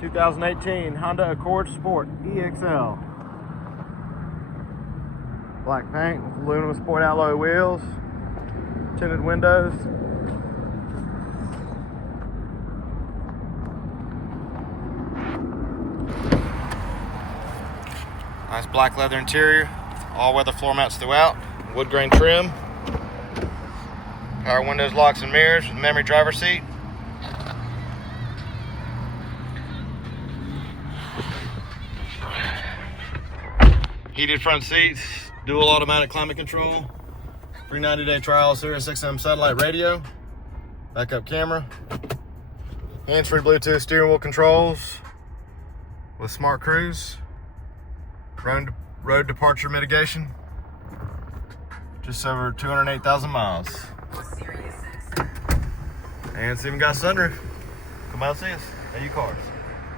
2018 Honda Accord Sport EXL. Black paint with aluminum sport alloy wheels, tinted windows. Nice black leather interior, all weather floor mats throughout, wood grain trim, power windows, locks and mirrors with memory driver seat. Heated front seats, dual automatic climate control, free 90-day trial, Sirius XM satellite radio, backup camera, hands-free Bluetooth steering wheel controls with smart cruise, road departure mitigation, just over 208,000 miles. And it's even got sunroof. Come out and see us at U Cars.